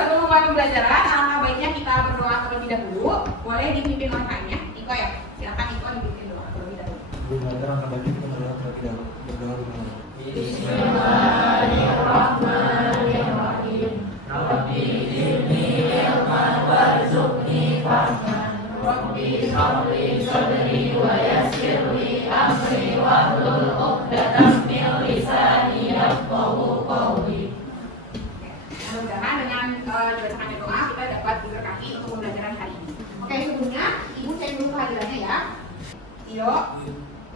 sebelum mulai pembelajaran, alangkah baiknya kita berdoa terlebih dahulu. Boleh dipimpin oleh kakaknya, Iko ya. Silakan Iko dipimpin doa terlebih dahulu. Alangkah baiknya kita berdoa terlebih dahulu. Bismillahirrahmanirrahim. Rabbi zidni ilman warzuqni fahman. Rabbi shrahli sadri wa yassirli amri wahlul 'uqdatam min lisani yafqahu qawli. Mudah-mudahan dengan dibacakannya doa kita dapat diberkati untuk pembelajaran hari ini. Oke, sebelumnya Ibu cek dulu kehadirannya ya. Tio,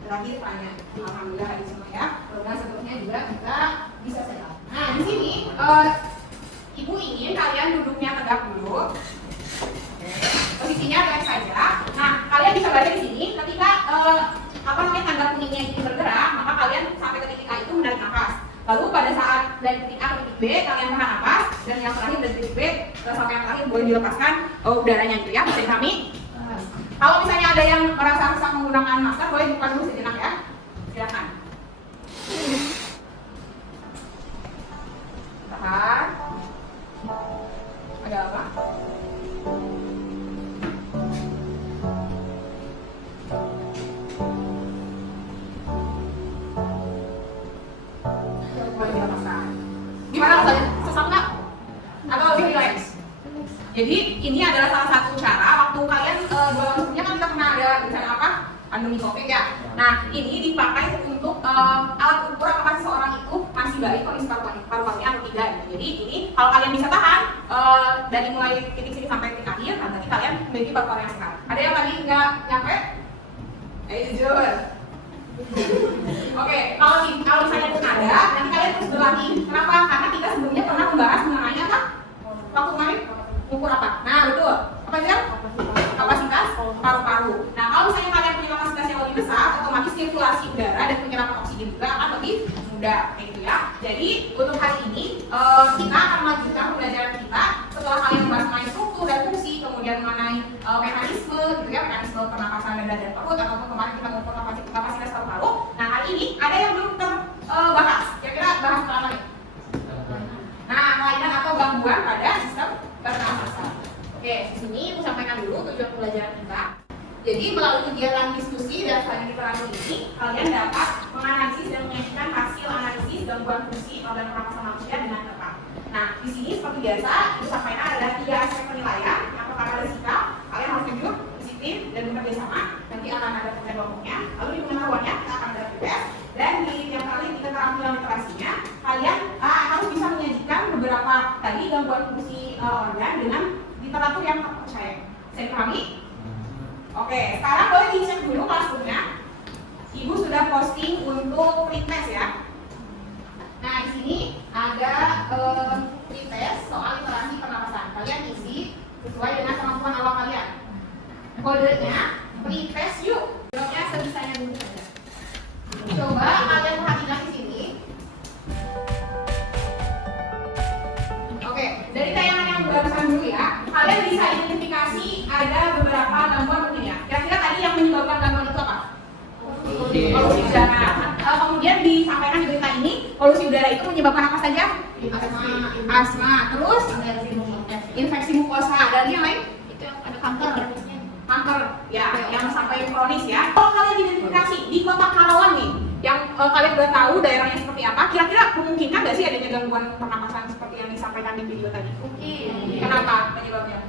terakhir tanya. Alhamdulillah hadir semua ya. Mudah-mudahan seterusnya juga kita bisa sehat. Nah, di sini Ibu ingin kalian duduknya tegak dulu. Oke. Posisinya baik saja. Nah, kalian bisa baca di sini ketika tanda kuningnya ini bergerak, maka kalian sampai ke titik A itu menarik nafas. Lalu pada saat dari titik A ke titik B kalian tahan nafas, dan yang terakhir dari titik B sampai yang terakhir boleh dilepaskan udaranya itu ya. Bisa dipahami? Kalau misalnya ada yang merasa susah menggunakan masker, boleh buka dulu sejenak ya. Silakan. Tahan. Ada apa? Gimana rasanya? Sesak nggak? Atau lebih relax? Jadi ini adalah salah satu cara waktu kalian 2 tahun sebelumnya kan kita pernah ada misalnya apa? Pandemi COVID ya. Nah ini dipakai untuk alat ukur apakah seseorang itu masih baik kondisi paru-parunya atau tidak. Jadi ini kalau kalian bisa tahan dari mulai titik sini sampai titik akhir, nanti kalian memiliki paru-paru yang sehat. Ada yang tadi nggak nyampe? Jujur. Oke, kalau misalnya pun ada, nanti kalian terus berlatih. Kenapa? Karena kita sebelumnya pernah membahas mengenai apa? Waktu kemarin ukur apa? Nah betul. Apa aja? Kapasitas paru-paru. Nah kalau misalnya kalian punya kapasitas yang lebih besar, otomatis sirkulasi udara dan penyerapan oksigen juga akan lebih mudah, kayak gitu ya. Jadi untuk hari ini kita akan melanjutkan pembelajaran kita setelah kalian membahas mengenai struktur dan fungsi, kemudian mengenai mekanisme, gitu ya, mekanisme pernapasan dada dan perut, ataupun kemarin kita mengukur kapasitas paru-paru. Nah hari ini ada yang belum terbahas. Kira-kira bahas apa nih? Nah, kelainan atau gangguan pada sistem pernapasan. Oke, di sini aku sampaikan dulu tujuan pembelajaran kita. Jadi melalui kegiatan diskusi dan selanjutnya kita ini, kalian dapat menganalisis dan menyajikan hasil analisis gangguan fungsi organ pernapasan manusia dengan tepat. Nah, di sini seperti biasa, itu sampaikan ada 3 aspek penilaian. Yang pertama ada sikap, kalian harus jujur, disiplin, dan bekerja sama. Nanti akan ada kelompoknya. Lalu di pengetahuannya kita akan ada tes. Dan di yang kali di keterampilan literasinya, kalian harus bisa menyajikan beberapa tadi gangguan fungsi organ dengan literatur yang terpercaya. Saya pahami? Oke, sekarang boleh dicek dulu kelasnya. Ibu sudah posting untuk pretest ya. Nah, di sini ada pretest soal literasi pernapasan. Kalian isi sesuai dengan kemampuan awal kalian. Kodenya pretest yuk. Jawabnya sebisanya dulu saja. Coba kalian perhatikan di sini. Oke, dari tayangan yang barusan dulu ya, kalian bisa identifikasi ada beberapa gangguan mungkin ya. Kira-kira tadi yang menyebabkan gangguan itu apa? Polusi udara. Kemudian disampaikan di berita ini, polusi udara itu menyebabkan apa saja? Asma. Terus infeksi mukosa. Dan yang lain? Itu ada kanker ya, yang sampai kronis ya. Kalau kalian identifikasi di kota Karawang nih, yang kalian udah tahu daerahnya seperti apa, kira-kira memungkinkan nggak sih adanya gangguan pernapasan seperti yang disampaikan di video tadi? Mungkin. Kenapa penyebabnya?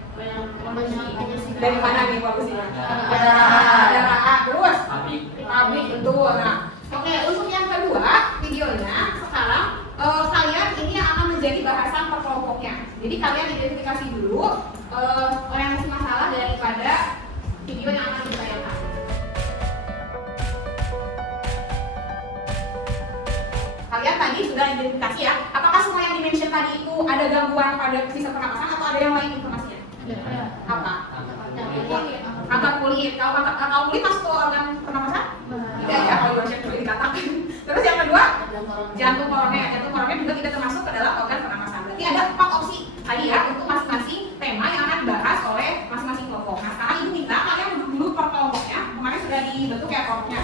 Dari mana nih polusinya? Darah. Terus? Pabrik, betul. Nah, oke, untuk yang kedua videonya sekarang kalian ini akan menjadi bahasan per kelompoknya. Jadi kalian identifikasi dulu orientasi masalah daripada video yang akan ditayangkan. Kalian tadi sudah identifikasi ya, apakah semua yang dimention tadi itu ada gangguan pada sistem pernapasan atau ada yang lain informasinya? Apa? Kanker kulit. Kalau kulit masuk ke organ pernapasan? Tidak ya, kalau di kulit dikatakan. Terus yang kedua, jantung koroner. Jantung koroner juga tidak termasuk ke dalam organ pernapasan. Berarti ada 4 opsi tadi ya untuk masing-masing tema yang akan dibahas oleh masing-masing kelompok. Nah sekarang ibu minta kalian duduk dulu per kelompoknya. Kemarin sudah dibentuk ya kelompoknya.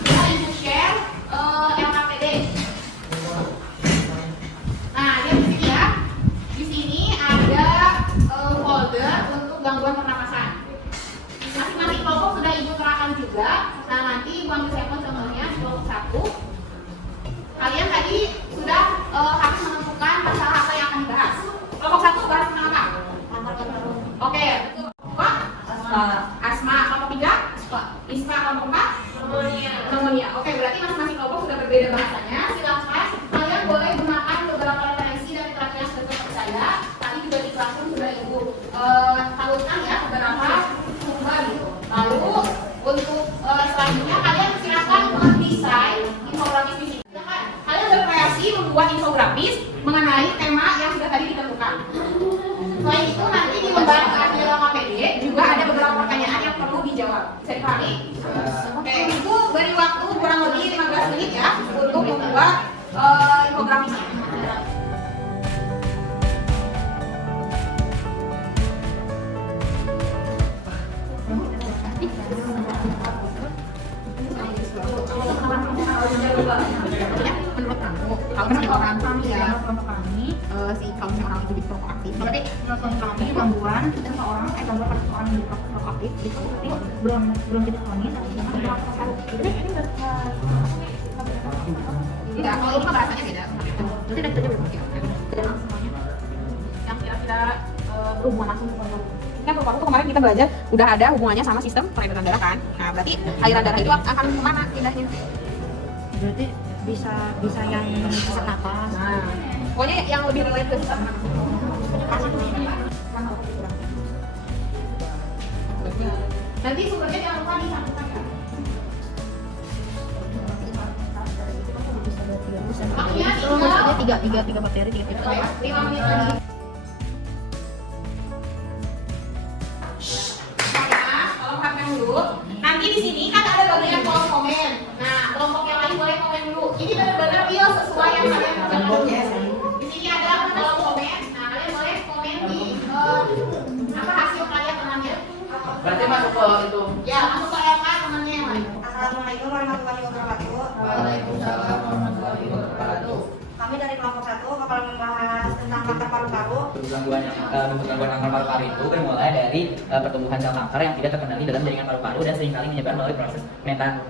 Kita ibu share LKPD. membuat infografis mengenai tema yang sudah tadi ditentukan. Selain itu nanti di lembar hasil KPD juga ada beberapa pertanyaan yang perlu dijawab. Bisa dipahami? Oke, itu beri waktu kurang lebih 15 menit ya untuk membuat infografisnya. Menurut kamu, kalau misalnya si kalau misalnya orang itu jadi proaktif, berarti menurut kami gangguan seseorang gangguan pada seseorang yang jadi proaktif itu belum jadi kronis enggak, kalau ini mah bahasanya beda. Berarti dari saja belum yang kira-kira berhubungan langsung dengan kan paru-paru tuh kemarin kita belajar udah ada hubungannya sama sistem peredaran darah kan. Nah, berarti aliran darah itu akan kemana pindahnya? Berarti bisa yang sesak napas. Nah, pokoknya yang lebih relate ke sesak napas. Nanti sumbernya jangan lupa disampaikan ya. Maksudnya tiga bakteri, tiga tipe. 5 menit lagi. Tolong perhatikan dulu. Nanti di sini kan ada bagian kolom komen. Nah, kelompok yang lain boleh komen dulu. Ini benar-benar real sesuai yang kalian kerjakan. Di sini ada kolom komen. Nah, kalian boleh komen di apa hasil kalian temannya. Berarti masuk ke itu. Ya, masuk ke LK temannya. Assalamualaikum warahmatullahi wabarakatuh. Waalaikumsalam warahmatullahi wabarakatuh. Kami dari kelompok 1 bakal membahas tentang kanker paru-paru. Gangguan kanker paru-paru itu bermulai dari pertumbuhan sel kanker yang tidak terkendali dalam jaringan paru-paru dan seringkali menyebar melalui proses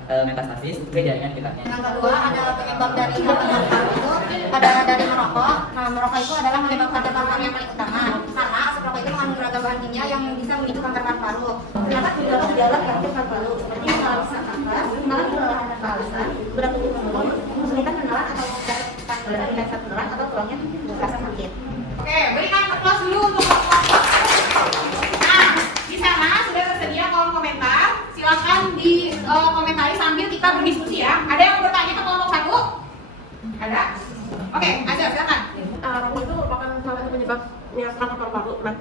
metastasis ke jaringan sekitarnya. Yang kedua adalah penyebab dari kanker paru-paru itu ada dari merokok. Nah, merokok itu adalah menyebabkan kanker paru yang paling utama karena asap rokok itu mengandung beragam bahan kimia yang bisa memicu kanker paru-paru. Terdapat beberapa gejala kanker paru-paru seperti mengalami sesak nafas, mengalami kelelahan nafas, berat tubuh menurun, kesulitan menelan atau tulangnya terasa sakit. Oke, berikan applause dulu untuk kelompok. Nah, di sana sudah tersedia kolom komentar. Silakan di komentari sambil kita berdiskusi ya. Ada yang bertanya ke kelompok 1? Ada? Oke, ada, silakan. Rokok itu merupakan salah satu penyebab kanker paru-paru. Nah,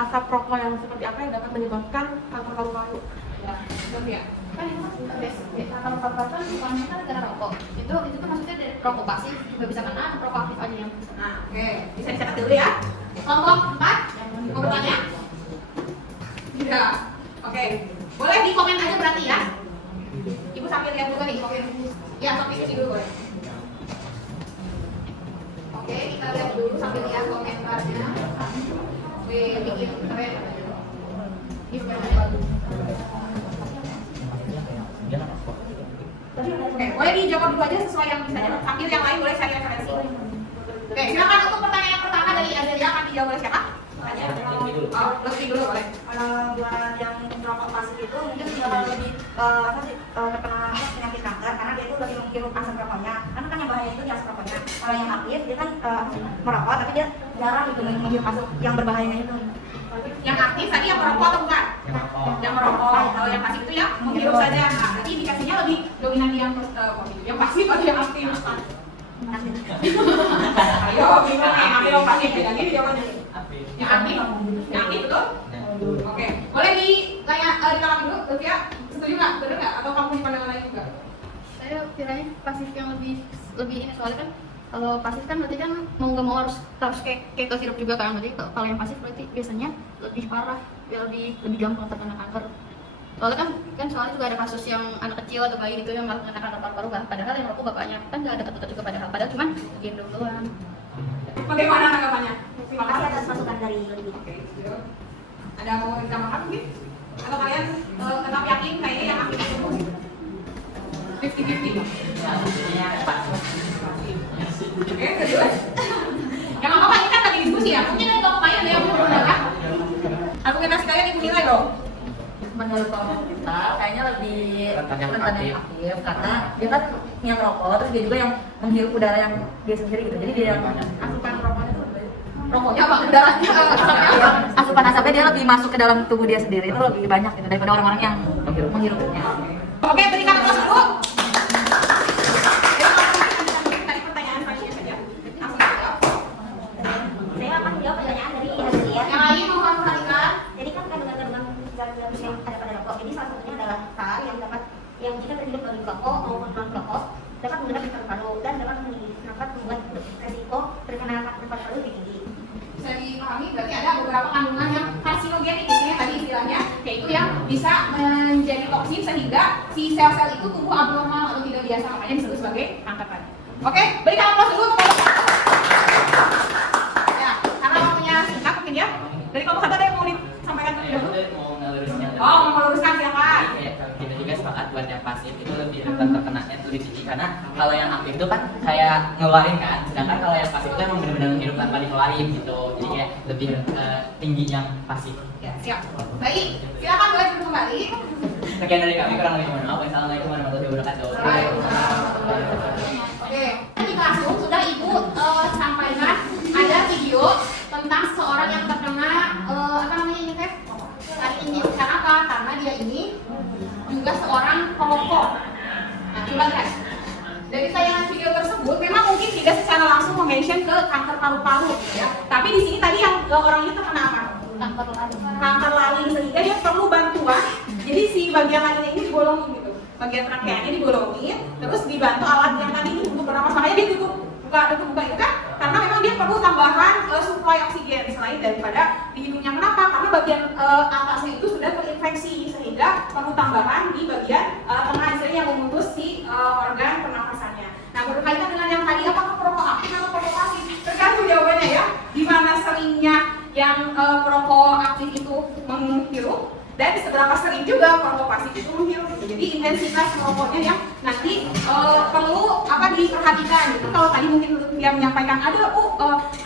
asap rokok yang seperti apa yang dapat menyebabkan kanker paru-paru? Ya. Kan itu kanker paru-paru kan bukannya kan gara rokok. Itu kan maksudnya dari rokok pasif juga bisa kena, rokok aktif aja yang bisa. Nah, oke, bisa dicatat dulu ya. Kelompok 4 mau bertanya? Tidak. Oke, boleh di komen aja berarti ya. Ibu sambil lihat juga nih komen. Ya, sambil isi dulu boleh. Oke, kita lihat dulu sambil lihat komentarnya. Bikin keren. Ini bagus. Oke, boleh dijawab dulu aja sesuai yang bisa jawab. Sambil yang lain boleh cari referensi. Oke, silakan untuk pertanyaan pertama dari Adelia akan dijawab oleh siapa? Oh, lebih dulu boleh. Kalau buat yang merokok pasif itu mungkin lebih terkena penyakit kanker karena dia itu lebih menghirup asap rokoknya. Karena kan yang bahaya itu di asap rokoknya. Kalau yang aktif dia kan merokok tapi dia jarang gitu menghirup asap yang berbahayanya itu. Yang aktif tadi yang merokok atau bukan? Yang merokok. Kalau yang pasif itu ya menghirup saja. Nah, berarti indikasinya lebih dominan di yang pasif atau yang aktif? Ayo, bingung nih, ambil yang pasif beda gini jawabannya. Yang aktif? Yang aktif betul? Oke, boleh ditanggapi dulu, Sofia? Setuju nggak? Benar nggak? Atau kamu punya pandangan lain juga? Saya kiranya pasif yang lebih ini soalnya kan kalau pasif kan berarti kan mau nggak mau harus kayak ke sirup juga kan, berarti kalau yang pasif berarti biasanya lebih parah, lebih gampang terkena kanker. Soalnya kan soalnya juga ada kasus yang anak kecil atau bayi gitu yang malah kena kanker paru-paru kan, padahal yang rokok bapaknya kan nggak ada dekat juga padahal cuma gendong doang. Bagaimana tanggapannya? Terima kasih atas masukan dari Lili. Oke, ada mau ditambahkan mungkin? Atau kalian tetap yakin kayaknya yang aktif itu 50-50? Oke, kedua. Ya nggak apa-apa, ini kan lagi diskusi ya. Mungkin ada kelompok lain ada yang mau berpendapat. Argumentasi kalian ibu nilai dong. Menurut kelompok kita kayaknya lebih Rentan yang rentan aktif. yang aktif karena dia kan yang rokok terus dia juga yang menghirup udara yang dia sendiri gitu, jadi dia yang Asupan rokoknya tuh rokoknya apa udaranya asupan asapnya dia lebih masuk ke dalam tubuh dia sendiri itu lebih banyak gitu daripada orang-orang yang menghirupnya. Oke, berikan aplaus dulu. Ya, tadi pertanyaan selanjutnya saja. paru-paru dan dapat membuat resiko terkena kanker paru-paru lebih tinggi. Bisa dipahami berarti ada beberapa kandungan yang karsinogenik di sini tadi istilahnya, yaitu yang bisa menjadi toksin sehingga si sel-sel itu tumbuh abnormal atau tidak biasa, makanya disebut sebagai kanker tadi. Oke, berikan aplaus dulu untuk kelompok 1. Ya, karena waktunya singkat mungkin ya. Dari kelompok 1 ada yang mau disampaikan terlebih dahulu? Mau ngelurusnya. Oh, mau meluruskan silakan. Jadi kayak kita juga sepakat buat yang pasif itu lebih rentan terkenanya lebih tinggi, karena kalau yang aktif itu kan kayak ngeluarin kan, sedangkan kalau yang pasif itu emang benar-benar hidup tanpa dikeluarin gitu, jadi kayak lebih tinggi yang pasif. Ya, siap. Baik, silakan boleh duduk kembali. Sekian dari kami, kurang lebih mohon maaf. Wassalamualaikum warahmatullahi wabarakatuh. Oke, di Classroom sudah Ibu sampaikan ada video tentang seseorang yang terkena apa namanya ini Teh? Tadi ini karena apa? Karena dia ini juga seorang perokok. Nah, coba lihat. Dari tayangan video tersebut memang mungkin tidak secara langsung mention ke kanker paru-paru ya. Tapi di sini tadi yang orang itu terkena apa? Kanker laring, sehingga dia perlu bantuan. Jadi si bagian laringnya ini dibolongin gitu. Bagian trakeanya dibolongin, terus dibantu alat yang tadi untuk bernapas, makanya dia tutup buka itu kan karena memang dia perlu tambahan suplai oksigen selain daripada di hidungnya. Kenapa? Karena bagian atasnya itu sudah terinfeksi sehingga perlu tambahan di bagian tengah istilahnya yang memutus si organ pernafasannya. Nah, berkaitan dengan yang tadi apakah perokok aktif atau perokok pasif? Tergantung jawabannya ya. Gimana seringnya yang perokok aktif itu menghirup dan seberapa sering juga perokok pasif itu menghirup. Jadi intensitas merokoknya yang nanti perlu diperhatikan. Gitu. Kalau tadi mungkin dia menyampaikan ada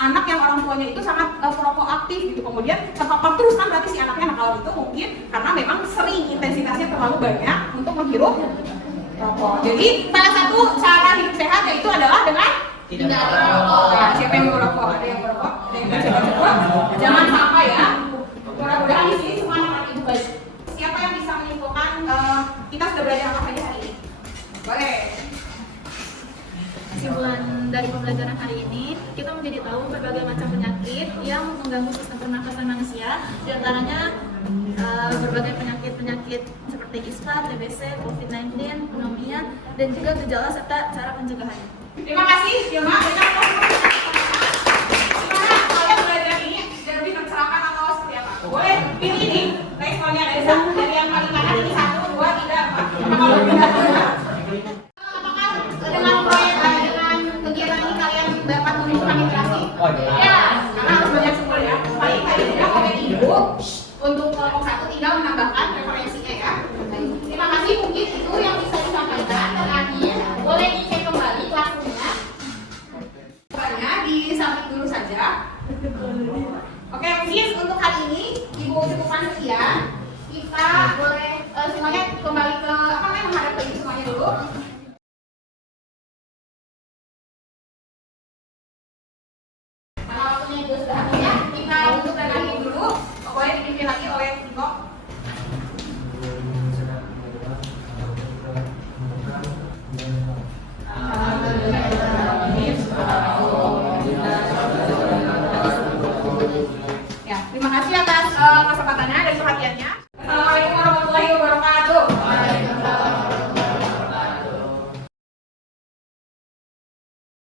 anak yang orang tuanya itu sangat perokok aktif gitu, kemudian terpapar terus kan berarti si anaknya nakal itu mungkin karena memang sering intensitasnya terlalu banyak untuk menghirup rokok. Jadi salah satu cara hidup sehat yaitu adalah dengan tidak merokok. Nah, siapa yang merokok? Ada yang merokok? Ada yang coba-coba? Jangan sampai ya. Mudah-mudahan di sini semua anak ibu baik. Siapa yang bisa menyimpulkan kita sudah belajar apa saja hari ini? Boleh. Kesimpulan dari pembelajaran hari ini, kita menjadi tahu berbagai macam penyakit yang mengganggu sistem pernafasan manusia, di antaranya berbagai penyakit seperti ispa, TBC, COVID-19, pneumonia, dan juga gejala serta cara pencegahannya. Terima kasih, Hilma. Gimana kalian belajar ini? Sudah lebih tercerahkan atau seperti apa? Boleh pilih nih, responnya dari yang paling kanan ini 1, 2, 3, 4. Kalau apakah dengan proyek dengan kegiatan ini kalian dapat menunjukkan interaksi? Oh iya. Ya, karena harus banyak sumber ya. Paling kali ini komen ibu untuk kelompok 1 tinggal menambahkan referensinya ya. Terima kasih, mungkin itu yang bisa disampaikan. Terakhir, boleh dicek kembali kelasnya. Pokoknya disamping dulu saja. Oke, mungkin untuk hari ini Ibu cukupkan sekian. Kita boleh semuanya kembali ke menghadap ke ibu semuanya dulu.